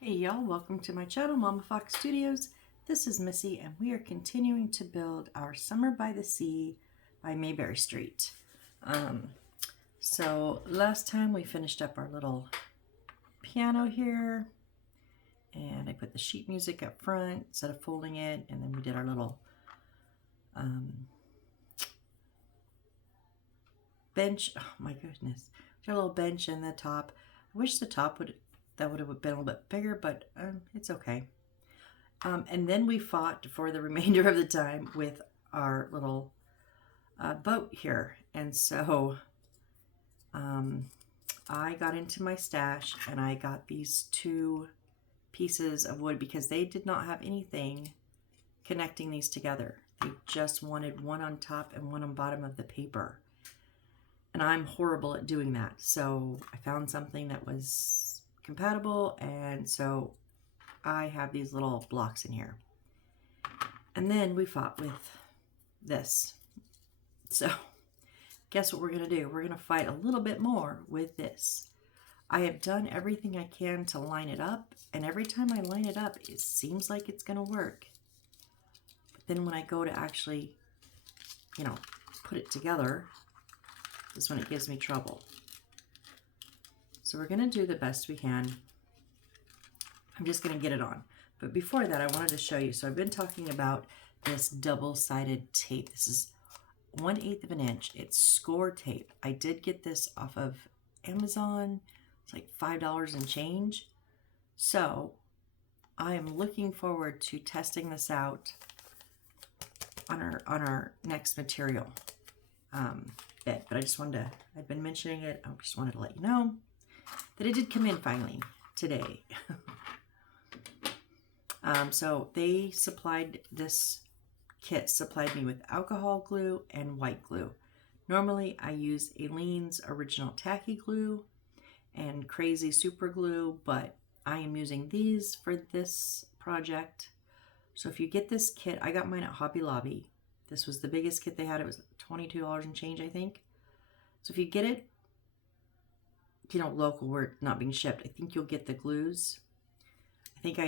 Hey y'all, welcome to my channel, Mama Fox Studios. This is Missy and we are continuing to build our Summer by the Sea by Mayberry Street. So last time we finished up our little piano here and I put the sheet music up front instead of folding it, and then we did our little bench. Oh my goodness, got a little bench in the top. I wish the top would have been a little bit bigger, but it's okay. And then we fought for the remainder of the time with our little boat here. And so I got into my stash and I got these two pieces of wood because they did not have anything connecting these together. They just wanted one on top and one on bottom of the paper. And I'm horrible at doing that. So I found something that was compatible, and so I have these little blocks in here. And then we fought with this. So guess what we're going to do? We're going to fight a little bit more with this. I have done everything I can to line it up, and every time I line it up, it seems like it's going to work. But then when I go to actually, put it together, is when it gives me trouble. So we're going to do the best we can. I'm just going to get it on. But before that, I wanted to show you. So I've been talking about this double-sided tape. This is 1/8 of an inch. It's score tape. I did get this off of Amazon. It's like $5 and change. So I am looking forward to testing this out on our next material bit. But I just wanted to, I've been mentioning it. I just wanted to let you know that it did come in finally today. So they supplied, this kit supplied me with alcohol glue and white glue. Normally I use Aleene's Original Tacky Glue and Crazy Super Glue, but I am using these for this project. So if you get this kit, I got mine at Hobby Lobby. This was the biggest kit they had. It was $22 and change, I think. So if you get it, local where it's not being shipped, I think you'll get the glues. I think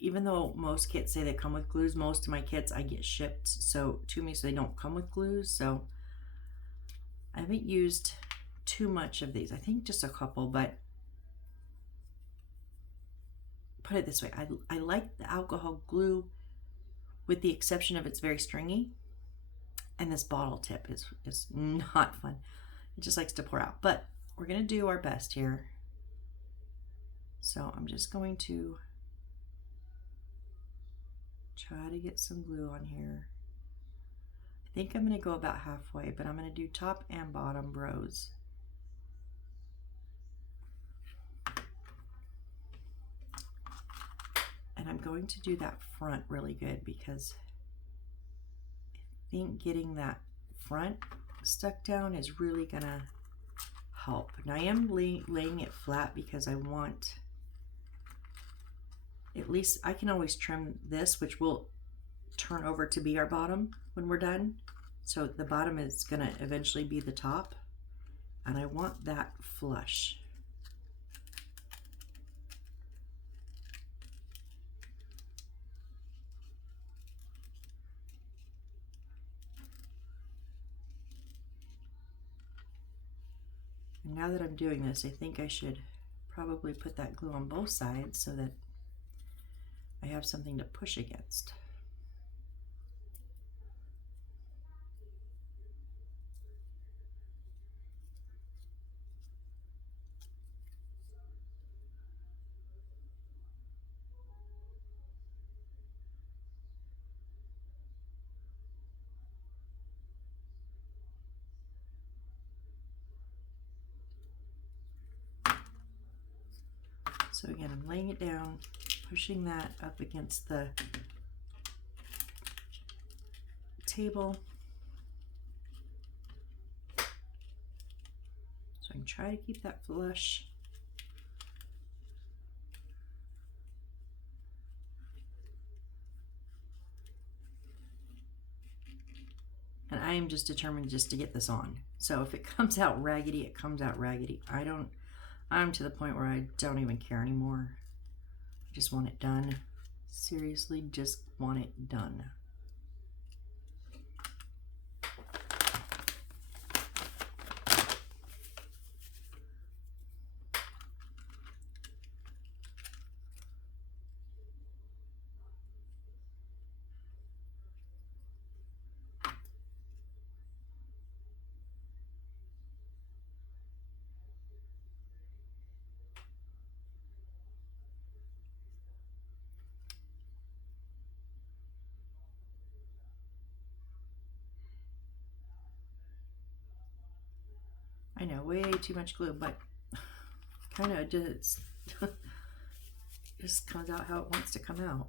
even though most kits say they come with glues, most of my kits I get shipped to me, so they don't come with glues. So I haven't used too much of these. I think just a couple, but put it this way, I like the alcohol glue with the exception of it's very stringy, and this bottle tip is not fun. It just likes to pour out, but we're gonna do our best here. So I'm just going to try to get some glue on here. I think I'm going to go about halfway, but I'm going to do top and bottom rows. And I'm going to do that front really good because I think getting that front stuck down is really going to help. Now I am laying it flat because I want, at least I can always trim this, which will turn over to be our bottom when we're done. So the bottom is going to eventually be the top, and I want that flush. And now that I'm doing this, I think I should probably put that glue on both sides so that I have something to push against. So again, I'm laying it down, pushing that up against the table. So I can try to keep that flush. And I am just determined just to get this on. So if it comes out raggedy, it comes out raggedy. I'm to the point where I don't even care anymore. Just want it done. Seriously, just want it done. I know, way too much glue, but kind of just comes out how it wants to come out.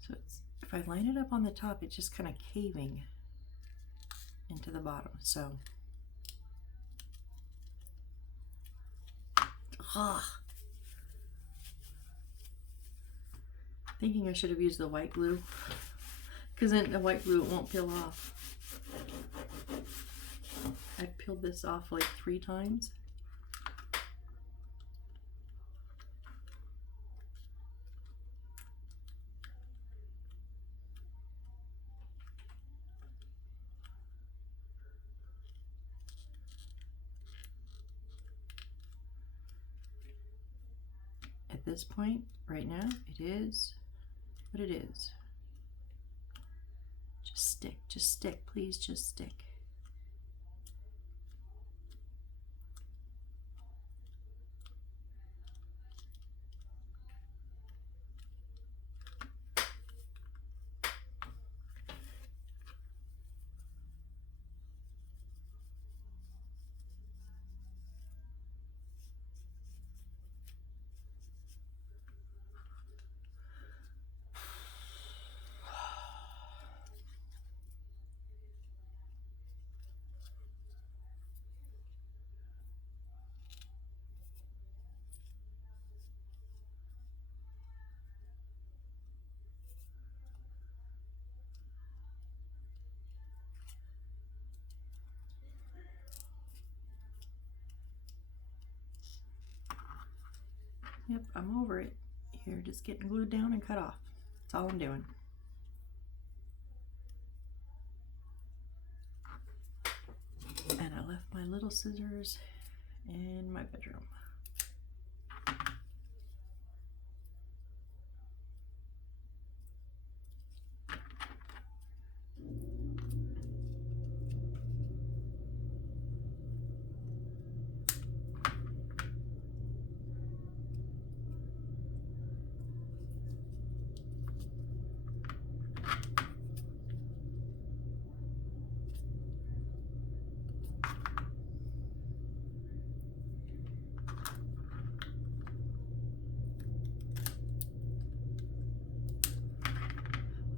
So it's, if I line it up on the top, it's just kind of caving into the bottom. So, thinking I should have used the white glue, because then the white glue won't peel off. I peeled this off like 3 times. At this point, right now, it is what it is. Just stick, please just stick. Yep, I'm over it. Here, just getting glued down and cut off. That's all I'm doing. And I left my little scissors in my bedroom.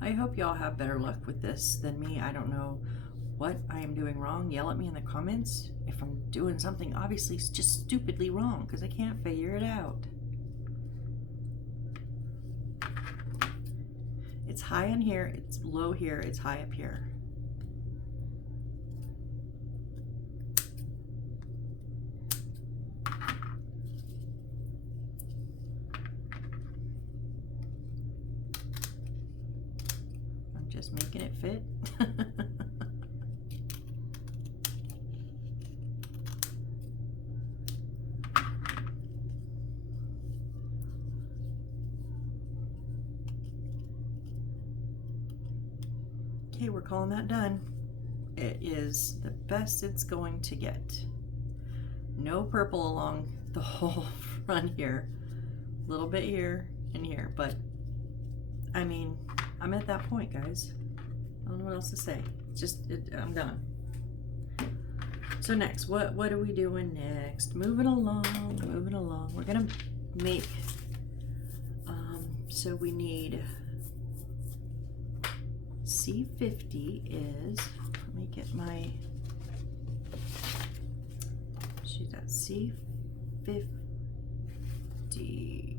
I hope y'all have better luck with this than me. I don't know what I am doing wrong. Yell at me in the comments if I'm doing something obviously just stupidly wrong, because I can't figure it out. It's high in here, it's low here, it's high up here. Just making it fit. Okay, we're calling that done. It is the best it's going to get. No purple along the whole front here. A little bit here and here, but I mean, I'm at that point, guys. I don't know what else to say. It's just, I'm done. So next, what are we doing next? Moving along, moving along. We're gonna make, so we need C50 is, let me get my, she's at C50.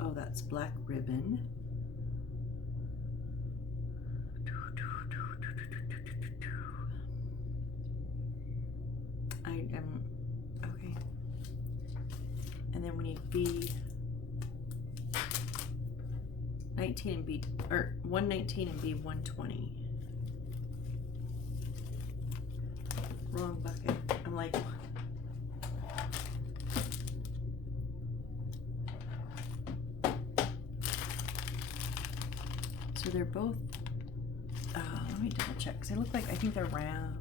Oh, that's black ribbon. I am, okay. And then we need B19 and B, or 119 and B120. Wrong bucket. I'm like, so they're both, let me double check, because they look like, I think they're round.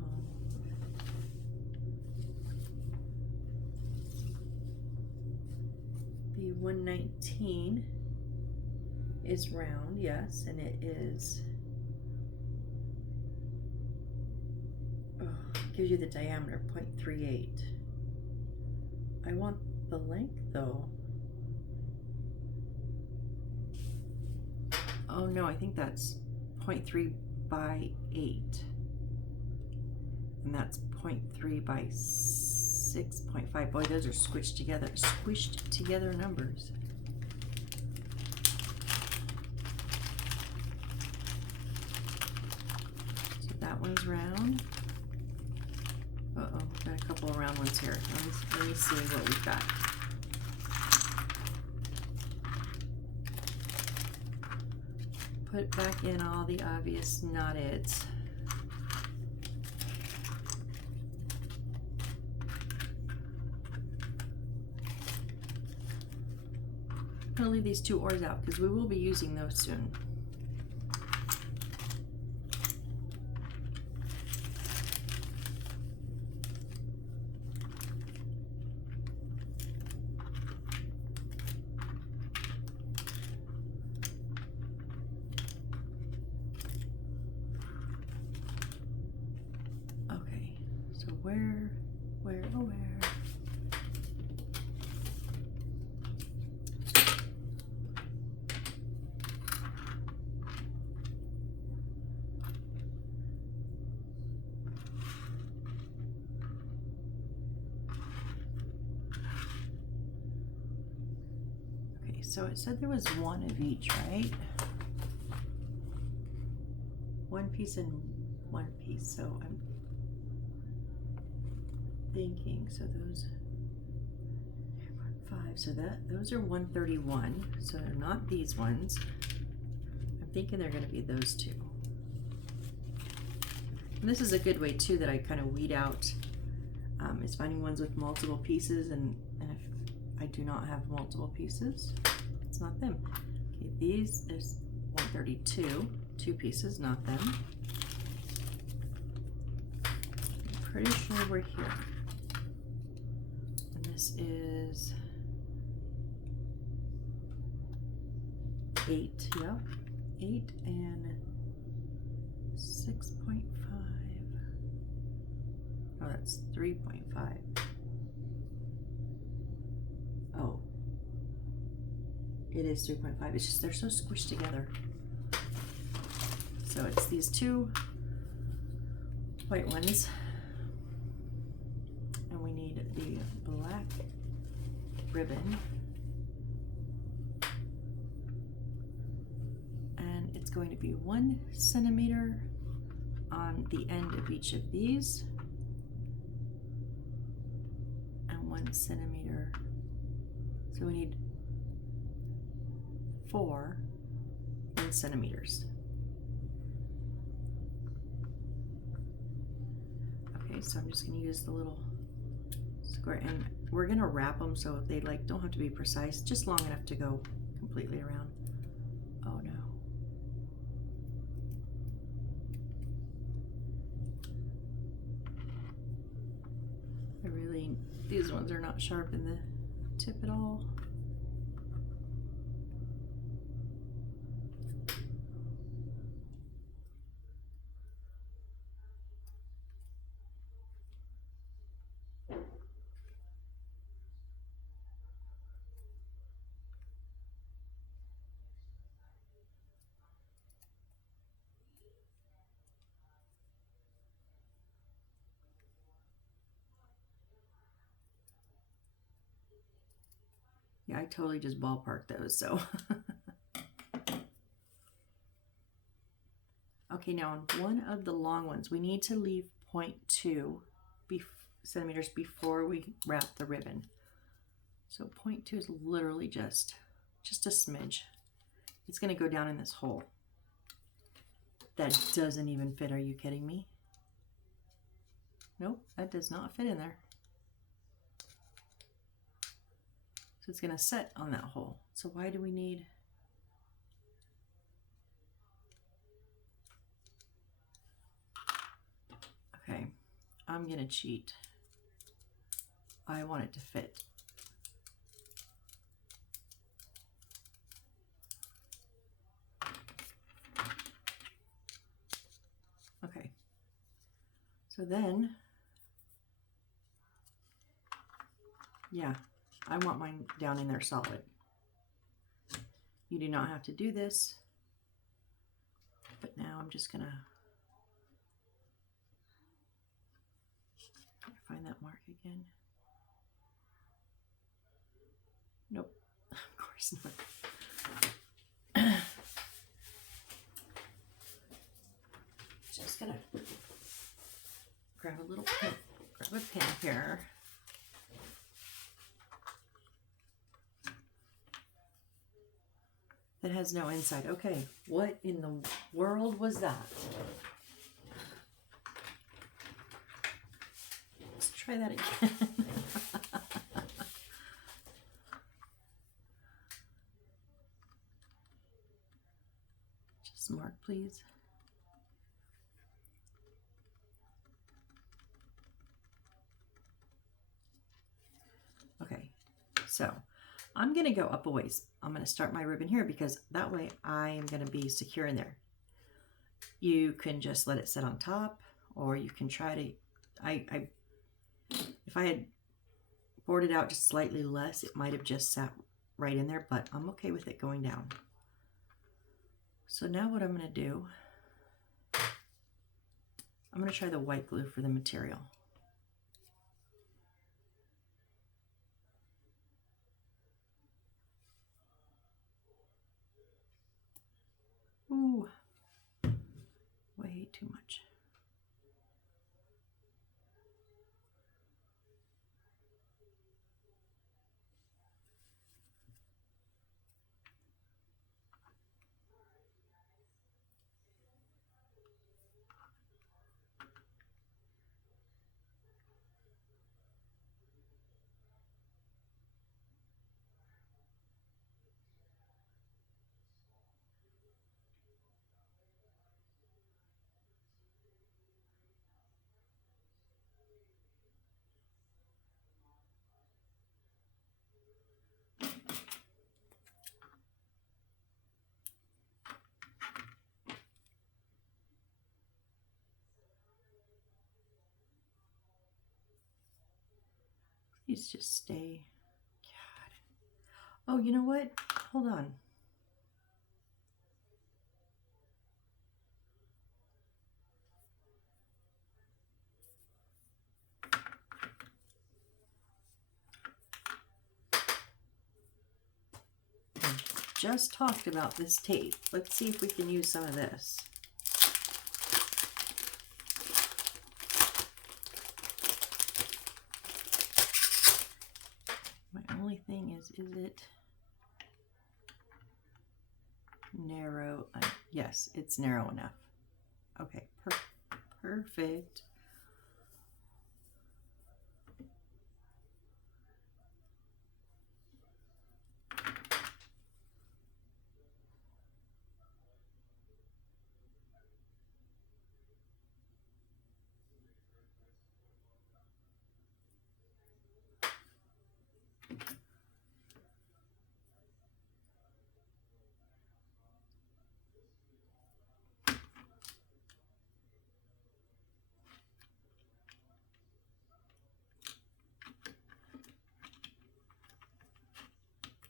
The 119 is round, yes, and it is, gives you the diameter, 0.38. I want the length though. Oh no, I think that's 0.3 by 8. And that's 0.3 by 6.5. Boy, those are squished together numbers. So that one's round. Uh-oh, got a couple of round ones here. Let me see what we've got. Put back in all the obvious not it's. I'm gonna leave these two oars out because we will be using those soon. Where? Okay, so it said there was one of each, right? One piece and one piece, so I'm thinking, so those 5, so those are 131, so they're not these ones. I'm thinking they're going to be those two. And this is a good way too that I kind of weed out, is finding ones with multiple pieces, and if I do not have multiple pieces, it's not them. Okay, these is 132, 2 pieces, not them. I'm pretty sure we're here. This is 8, yep, 8 and 6.5. Oh, that's 3.5. Oh, it is 3.5. It's just they're so squished together. So it's these two white ones. And we need the black ribbon, and it's going to be 1 centimeter on the end of each of these, and 1 centimeter, so we need 4 1 centimeters. Okay, so I'm just going to use the little square, and we're going to wrap them so they don't have to be precise, just long enough to go completely around. Oh no. These ones are not sharp in the tip at all. Yeah, I totally just ballparked those, so. Okay, now on one of the long ones, we need to leave 0.2 centimeters before we wrap the ribbon. So 0.2 is literally just a smidge. It's going to go down in this hole. That doesn't even fit. Are you kidding me? Nope, that does not fit in there. So it's going to set on that hole. So why do we need... Okay, I'm going to cheat. I want it to fit. Okay, so then, yeah, I want mine down in there solid. You do not have to do this, but now I'm just gonna find that mark again. Nope, of course not. Just gonna grab a little pin, grab a pin here. That has no inside. Okay, what in the world was that? Let's try that again. Just mark, please. Okay, so I'm going to go up a ways. I'm going to start my ribbon here because that way I am going to be secure in there. You can just let it sit on top, or you can try to, if I had boarded out just slightly less, it might have just sat right in there, but I'm okay with it going down. So now what I'm going to do, I'm going to try the white glue for the material. Ooh, way too much. Please just stay. God. Oh, you know what? Hold on. I just talked about this tape. Let's see if we can use some of this. My only thing is it narrow? Yes, it's narrow enough. Okay, perfect.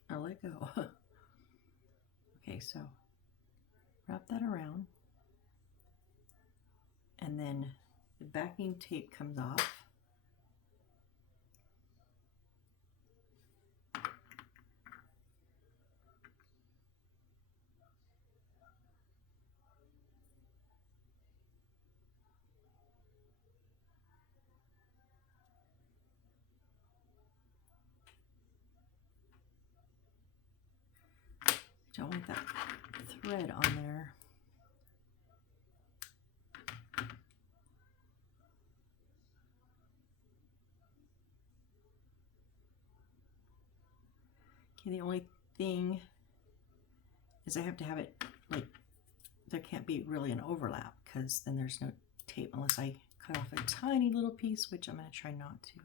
I'll let go. Okay, so wrap that around, and then the backing tape comes off. Don't want that thread on there. Okay, the only thing is I have to have it like, there can't be really an overlap because then there's no tape unless I cut off a tiny little piece, which I'm going to try not to.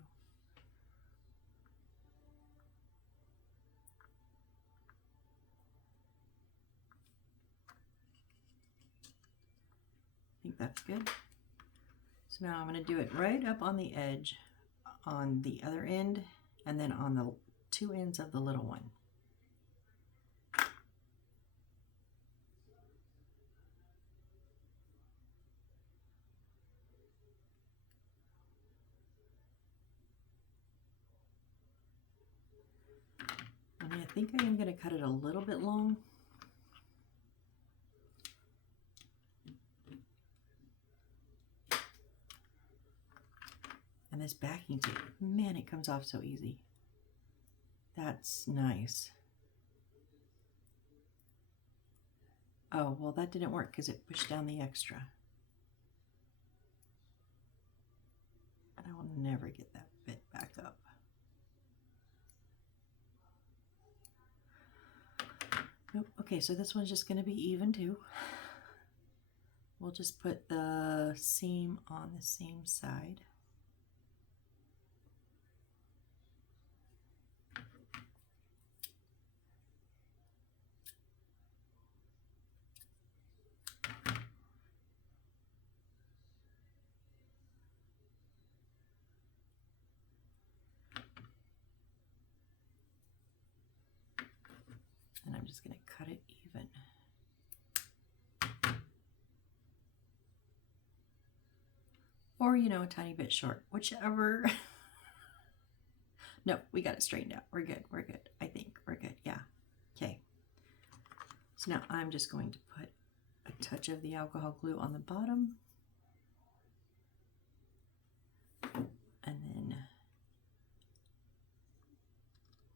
I think that's good. So now I'm going to do it right up on the edge on the other end and then on the two ends of the little one. And I think I am going to cut it a little bit long. And this backing tape, man, it comes off so easy. That's nice. Oh, well, that didn't work because it pushed down the extra. And I will never get that bit back up. Nope. Okay, so this one's just going to be even too. We'll just put the seam on the same side. And I'm just going to cut it even. Or, you know, a tiny bit short, whichever. No, we got it straightened out. We're good. We're good. I think we're good. Yeah. Okay. So now I'm just going to put a touch of the alcohol glue on the bottom. And then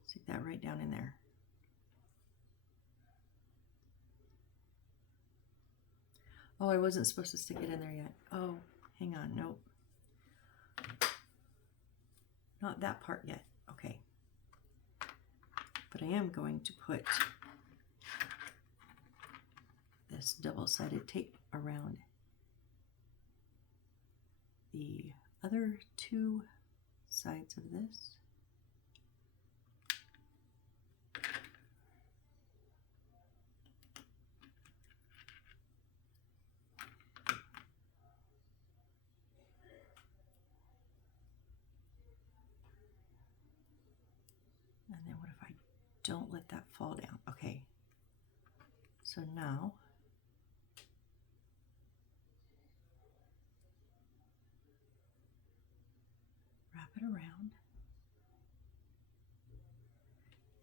stick that right down in there. Oh, I wasn't supposed to stick it in there yet. Oh, hang on. Nope. Not that part yet. Okay. But I am going to put this double-sided tape around the other two sides of this. And then what if I don't let that fall down? Okay. So now wrap it around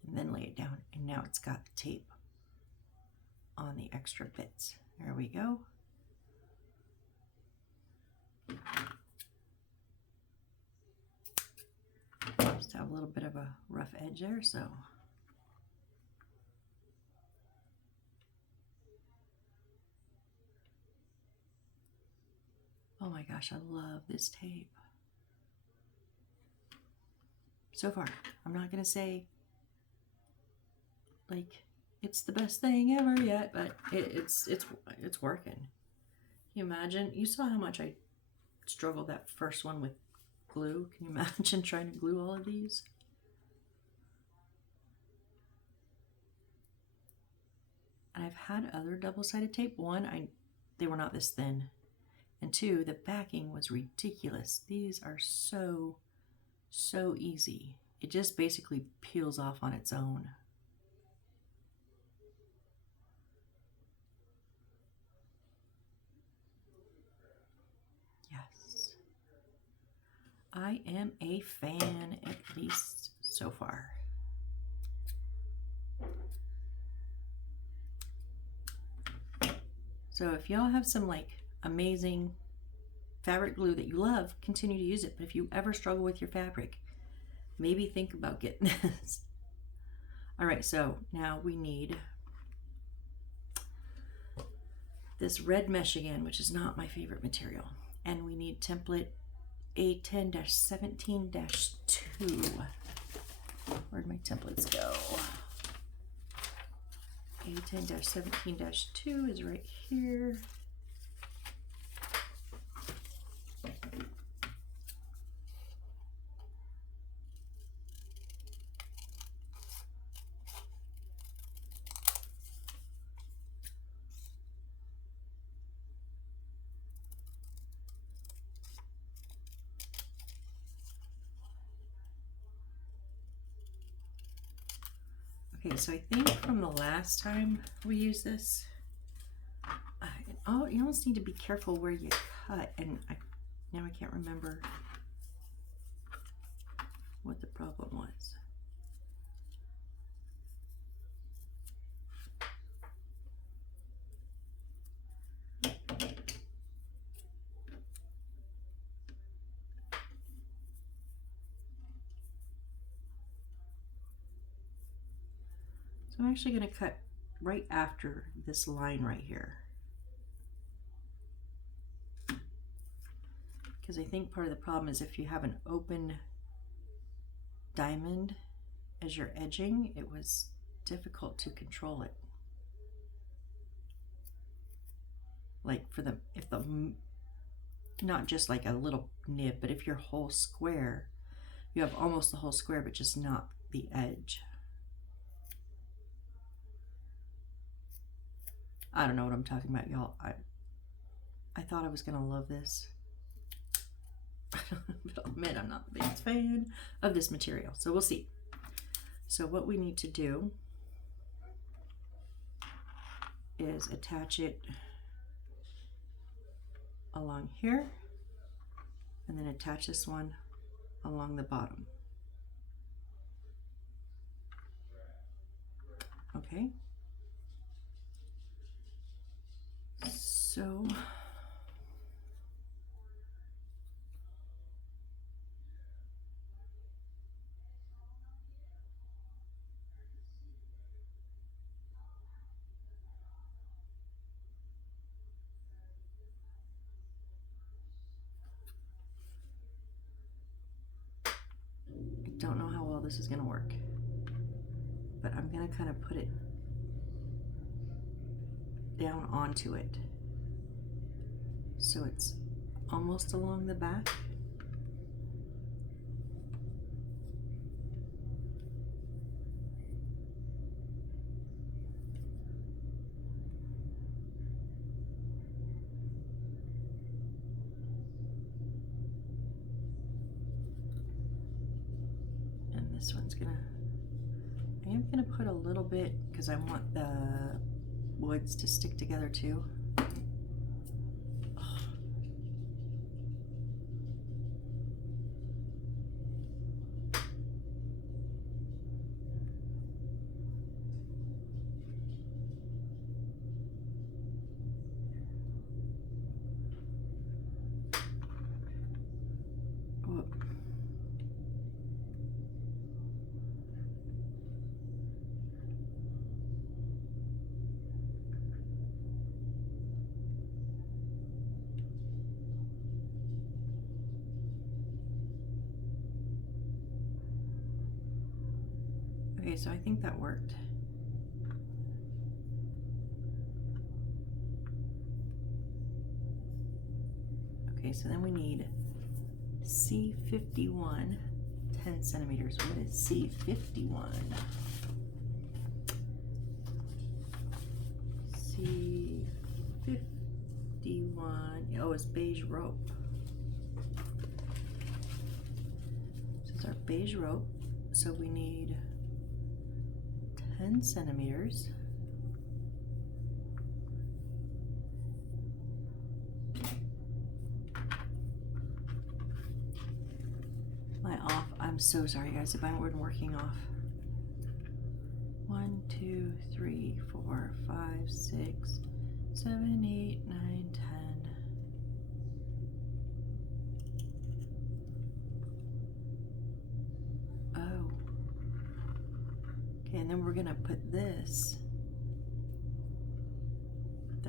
and then lay it down. And now it's got the tape on the extra bits. There we go. Just have a little bit of a rough edge there, so. Oh my gosh, I love this tape. So far, I'm not gonna say like it's the best thing ever yet, but it's working. Can you imagine? You saw how much I struggled that first one with glue. Can you imagine trying to glue all of these? And I've had other double-sided tape. One, they were not this thin. And two, the backing was ridiculous. These are so easy. It just basically peels off on its own. Yes. I am a fan, at least so far. So if y'all have some like amazing fabric glue that you love, continue to use it. But if you ever struggle with your fabric, maybe think about getting this. All right, so now we need this red mesh again, which is not my favorite material. And we need template A10-17-2. Where'd my templates go? A10-17-2 is right here. Okay, so I think from the last time we used this, oh, you almost need to be careful where you cut, and now I can't remember what the problem was. So I'm actually going to cut right after this line right here, because I think part of the problem is if you have an open diamond as you're edging, it was difficult to control it. Like not just like a little nib, but if your whole square, you have almost the whole square, but just not the edge. I don't know what I'm talking about, y'all. I thought I was gonna love this, but I'll admit I'm not the biggest fan of this material. So we'll see. So what we need to do is attach it along here, and then attach this one along the bottom. Okay. So I don't know how well this is going to work, but I'm going to kind of put it down onto it so it's almost along the back. And this one's I am gonna put a little bit because I want the woods to stick together too. Okay, so I think that worked. Okay, so then we need C51, 10 centimeters. What is C51? C51, oh, it's beige rope. This is our beige rope, so we need 10 centimeters. I'm so sorry guys if I weren't working off. 1, 2, 3, 4, 5, 6, 7, 8, 9, 10. Oh. Okay, and then we're gonna put this.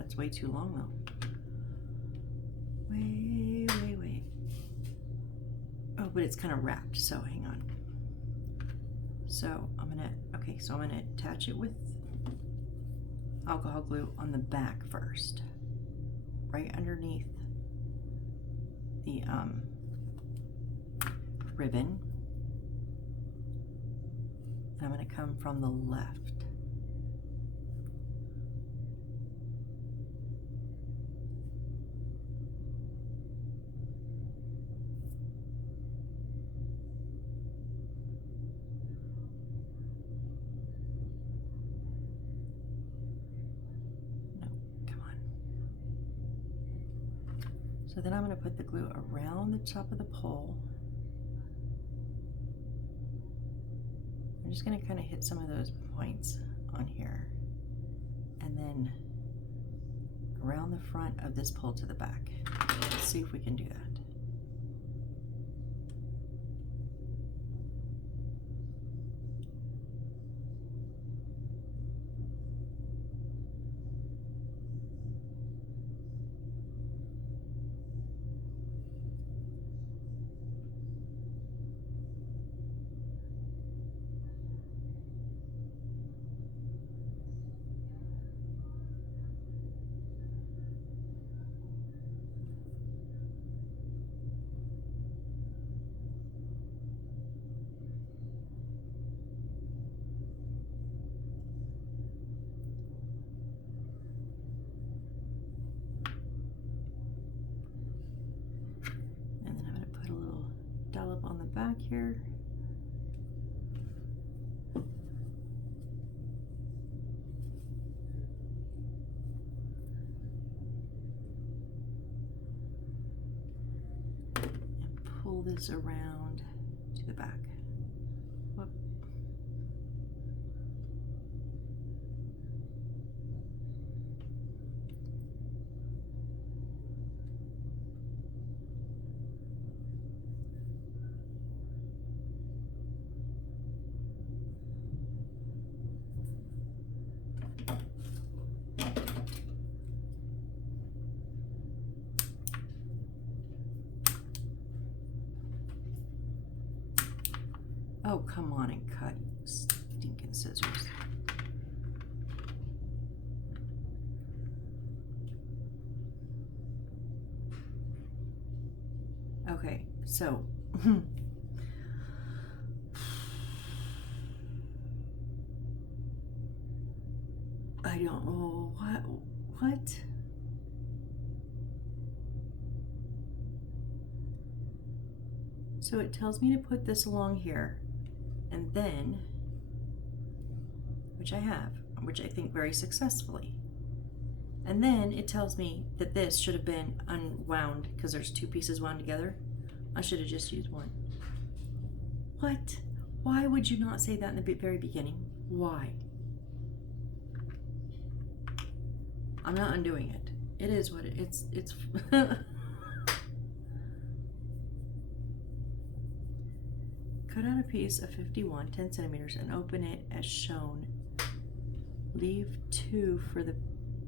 That's way too long though. Wait. Oh, but it's kind of wrapped, so hang on. So I'm gonna attach it with alcohol glue on the back first, right underneath the ribbon. And I'm gonna come from the left. So then I'm going to put the glue around the top of the pole. I'm just going to kind of hit some of those points on here. And then around the front of this pole to the back. Let's see if we can do that. Dollop on the back here. And pull this around to the back. Whoop. Oh, come on and cut, you stinking scissors. Okay, so I don't know what? So it tells me to put this along here. And then, which I have, which I think very successfully. And then it tells me that this should have been unwound because there's two pieces wound together. I should have just used one. What? Why would you not say that in the very beginning? Why? I'm not undoing it. It is what it's. Cut out a piece of 51, 10 centimeters, and open it as shown. Leave 2 for the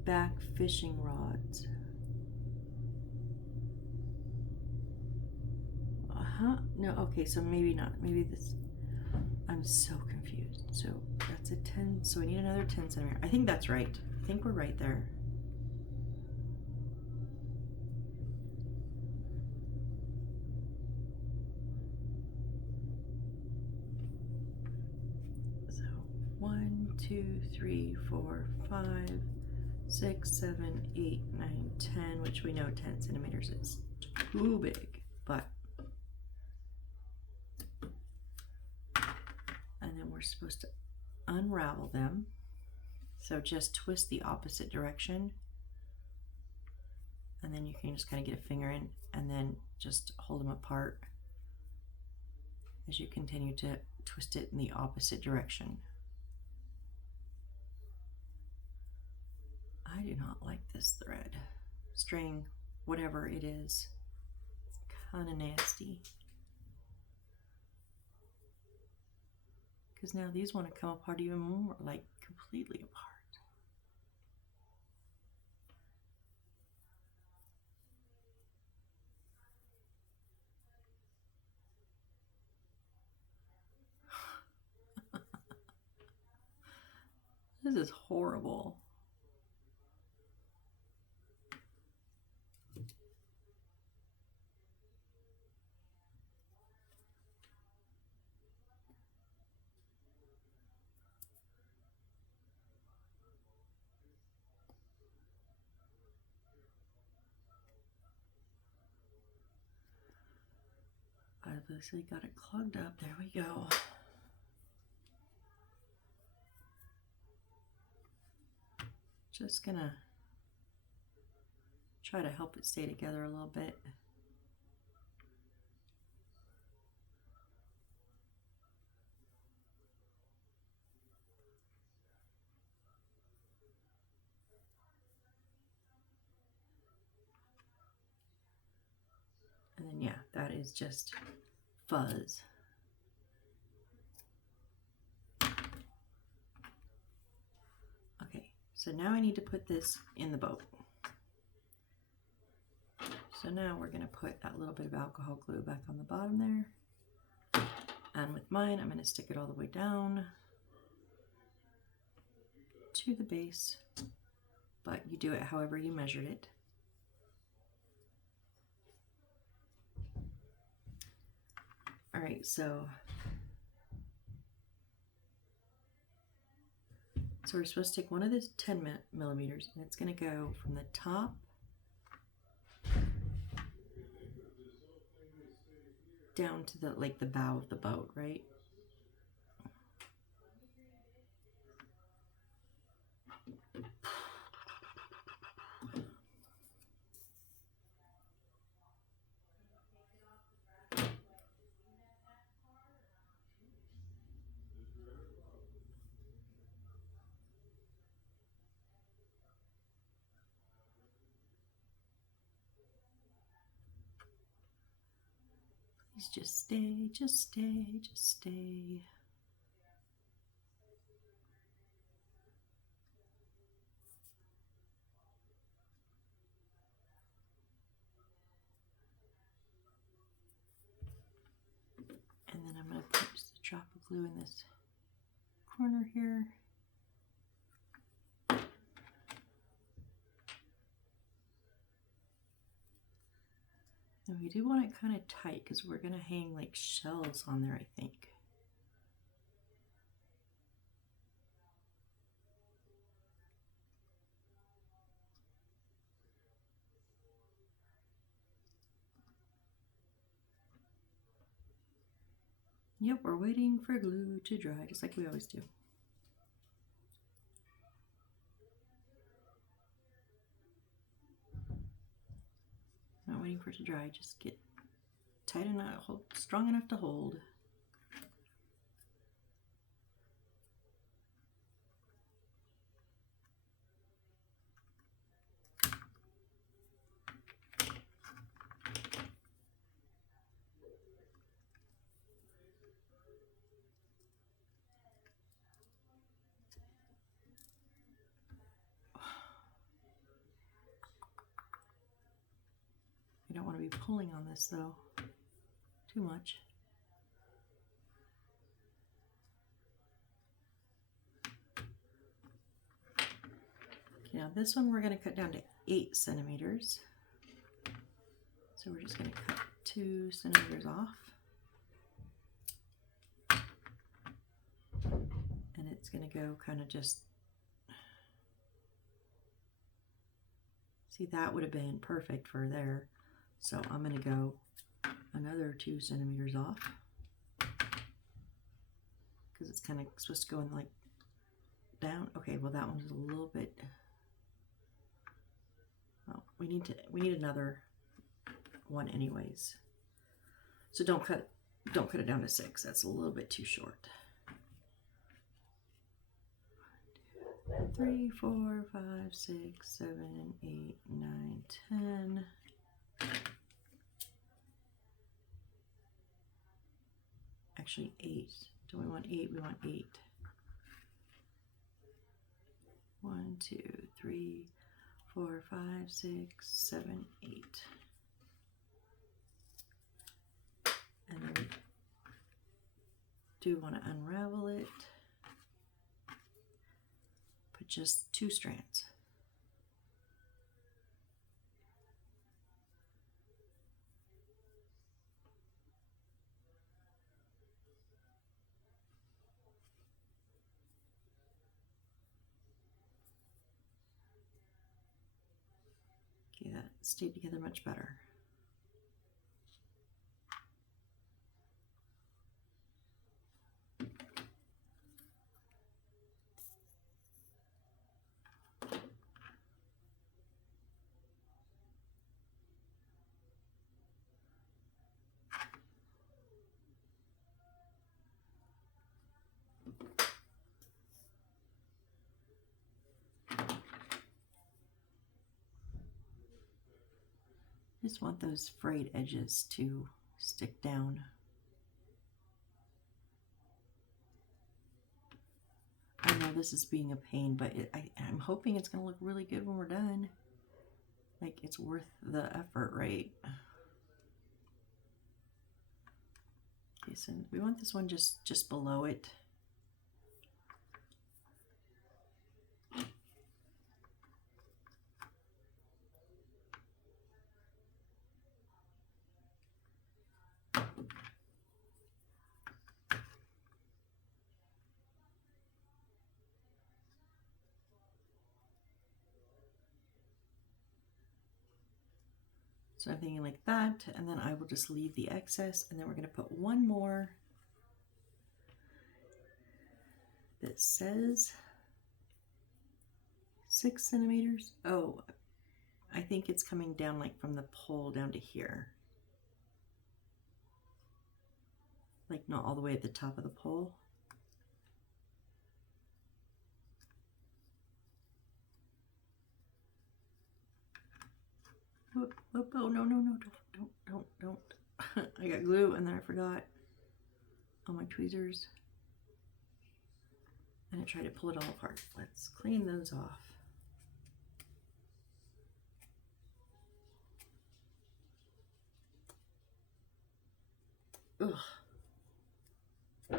back fishing rods. No, okay, so maybe not. Maybe this. I'm so confused. So that's a 10, so we need another 10 centimeter. I think that's right. I think we're right there. So 1, 2, 3, 4, 5, 6, 7, 8, 9, 10, which we know 10 centimeters is too big, but. And then we're supposed to unravel them. So just twist the opposite direction. And then you can just kind of get a finger in and then just hold them apart as you continue to twist it in the opposite direction. I do not like this thread, string, whatever it is. It's kind of nasty. Because now these want to come apart even more, like completely apart. This is horrible. I obviously got it clogged up. There we go. Just gonna try to help it stay together a little bit. And then yeah, that is just fuzz. Okay, so now I need to put this in the boat. So now we're gonna put that little bit of alcohol glue back on the bottom there. And with mine, I'm gonna stick it all the way down to the base, but you do it however you measured it. All right, so we're supposed to take one of these 10 millimeters, and it's gonna go from the top down to the the bow of the boat, right? Please just stay, just stay, just stay. And then I'm going to put just a drop of glue in this corner here. And we do want it kind of tight because we're going to hang like shells on there, I think. Yep, we're waiting for glue to dry, just like we always do. Not waiting for it to dry, just get tight enough, strong enough to hold. You don't want to be pulling on this though, too much. Okay, now this one we're going to cut down to 8 centimeters. So we're just going to cut 2 centimeters off. And it's going to go kind of just, see, that would have been perfect for there. So I'm going to go another 2 centimeters off because it's kind of supposed to go in like down. Okay, well that one's a little bit, oh, we need another one anyways. So don't cut it down to 6. That's a little bit too short. 3, 4, 5, 6, 7, 8, 9, 10. Actually 8. Do we want 8? We want 8. 1, 2, 3, 4, 5, 6, 7, 8. And then we do want to unravel it. but just 2 strands. Okay, that stayed together much better. Just want those frayed edges to stick down. I know this is being a pain, but I'm hoping it's going to look really good when we're done. Like, it's worth the effort, right? Okay, so we want this one just below it. So I'm thinking like that, and then I will just leave the excess, and then we're going to put one more that says 6 centimeters. Oh, I think it's coming down like from the pole down to here. Like not all the way at the top of the pole. Whoop, whoop, oh, no, don't. I got glue and then I forgot all my tweezers. And I tried to pull it all apart. Let's clean those off. Ugh. I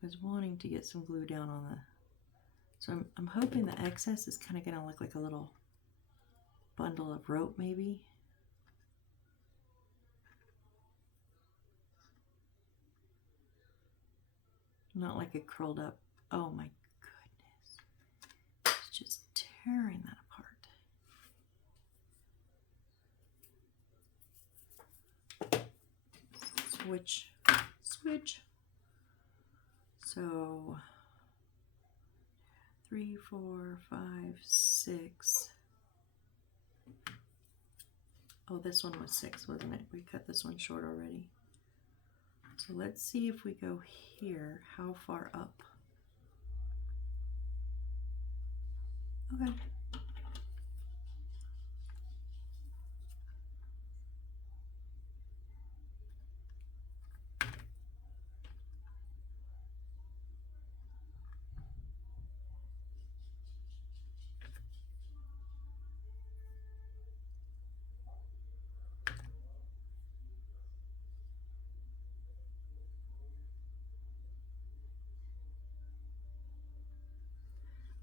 was wanting to get some glue down on the, so I'm hoping the excess is kind of going to look like a little bundle of rope maybe. Not like a curled up, oh my goodness. It's just tearing that apart. Switch. So 3, 4, 5, 6. Oh, this one was 6, wasn't it? We cut this one short already. So let's see if we go here, how far up? Okay.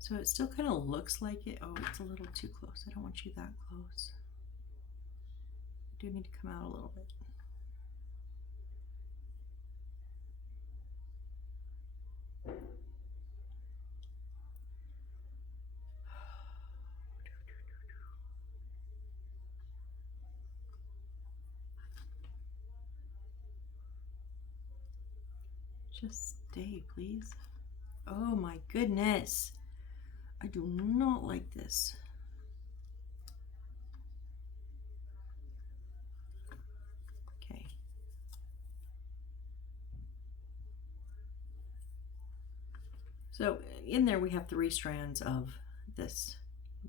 So it still kind of looks like it. Oh, it's a little too close. I don't want you that close. I do need to come out a little bit. Just stay, please. Oh my goodness. I do not like this. Okay. So in there we have 3 strands of this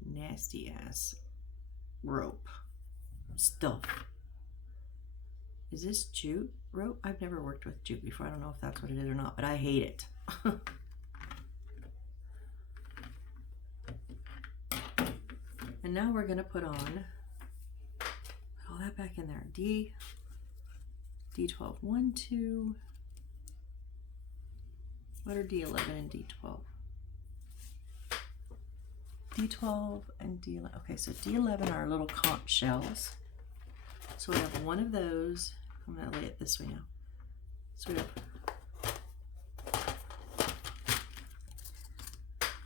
nasty ass rope stuff. Is this jute rope? I've never worked with jute before. I don't know if that's what it is or not, but I hate it. And now we're going to put on, put all that back in there. D12, 1, 2, What are D11 and D12? D12 and D11. Okay, so D11 are little conch shells. So we have one of those. I'm going to lay it this way now. So we have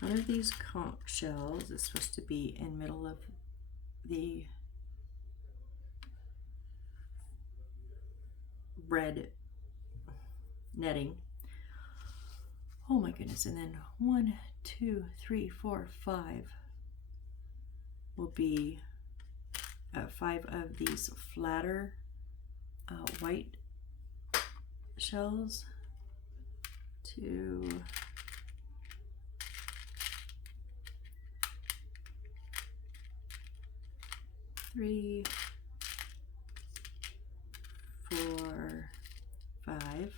one of these conch shells is supposed to be in middle of the red netting. Oh my goodness. And then 1, 2, 3, 4, 5 will be 5 of these flatter white shells. 2, 3, 4, 5.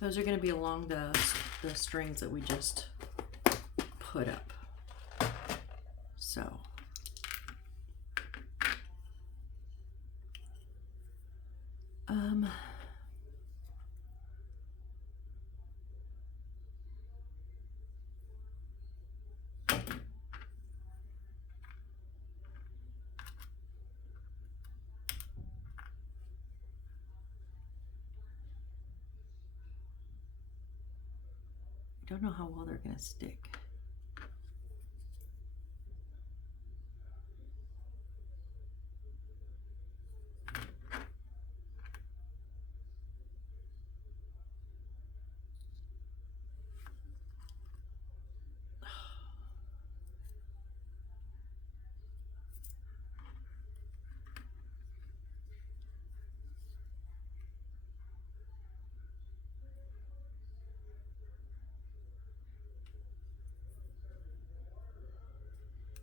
Those are going to be along the strings that we just put up. So I don't know how well they're going to stick.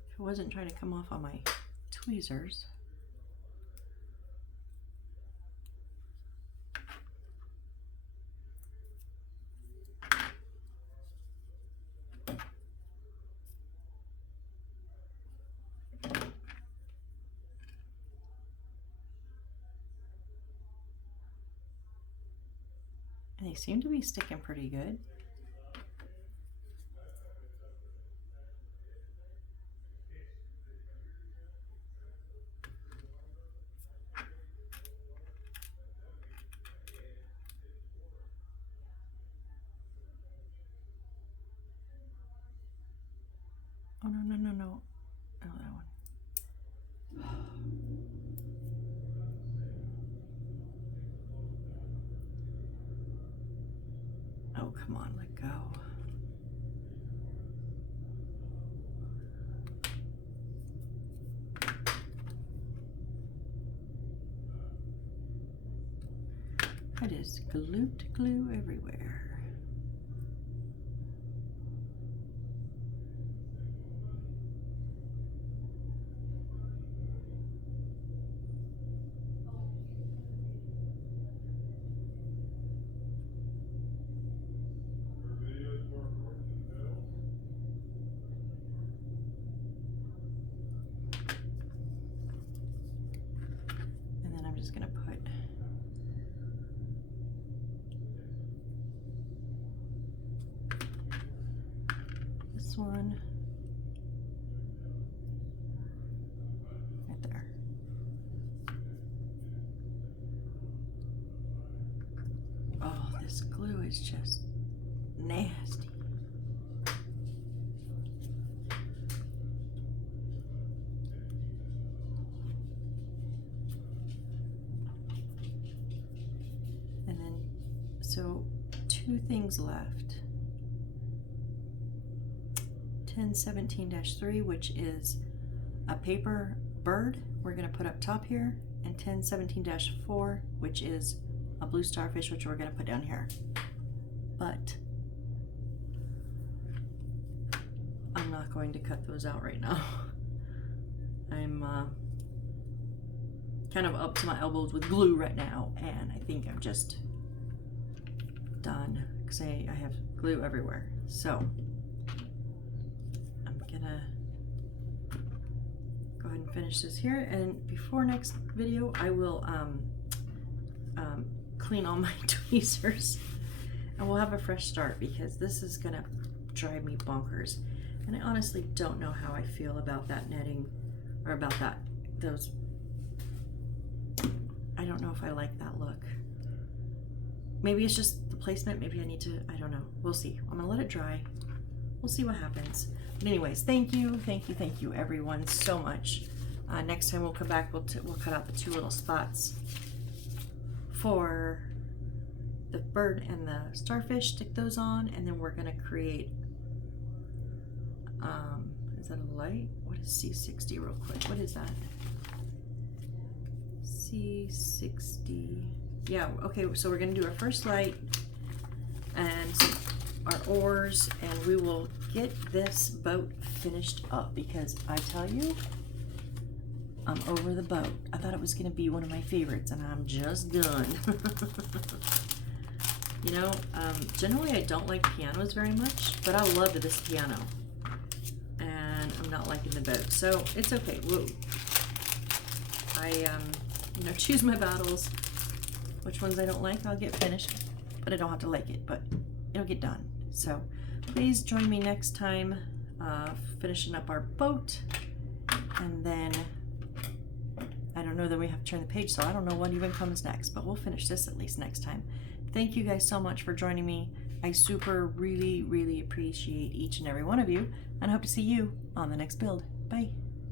If it wasn't trying to come off on my tweezers. And they seem to be sticking pretty good. Oh, no, no, no, no. Oh, that one. Oh, come on, let go. I just glued glue everywhere. Just gonna put this one right there. Oh, this glue is just nasty. So 2 things left. 1017-3, which is a paper bird we're going to put up top here, and 1017-4, which is a blue starfish, which we're going to put down here. But I'm not going to cut those out right now. I'm kind of up to my elbows with glue right now, and I think I'm just done because I have glue everywhere. So I'm gonna go ahead and finish this here, and before next video I will clean all my tweezers and we'll have a fresh start because this is gonna drive me bonkers. And I honestly don't know how I feel about that netting, or about those. I don't know if I like that look. Maybe it's just the placement. Maybe I need to, I don't know. We'll see. I'm gonna let it dry. We'll see what happens. But anyways, thank you everyone so much. Next time we'll come back, we'll cut out the 2 little spots for the bird and the starfish, stick those on, and then we're gonna create, is that a light? What is C60 real quick? What is that? C60, yeah, okay, so we're gonna do our first light and some, our oars, and we will get this boat finished up because I tell you, I'm over the boat. I thought it was gonna be one of my favorites and I'm just done. You know, generally I don't like pianos very much, but I love this piano. And I'm not liking the boat, so it's okay. Whoa. I, you know, choose my battles. Which ones I don't like, I'll get finished, but I don't have to like it, but it'll get done. So please join me next time, finishing up our boat, and then I don't know, then we have to turn the page, so I don't know what even comes next, but we'll finish this at least next time. Thank you guys so much for joining me. I really appreciate each and every one of you, and I hope to see you on the next build. Bye.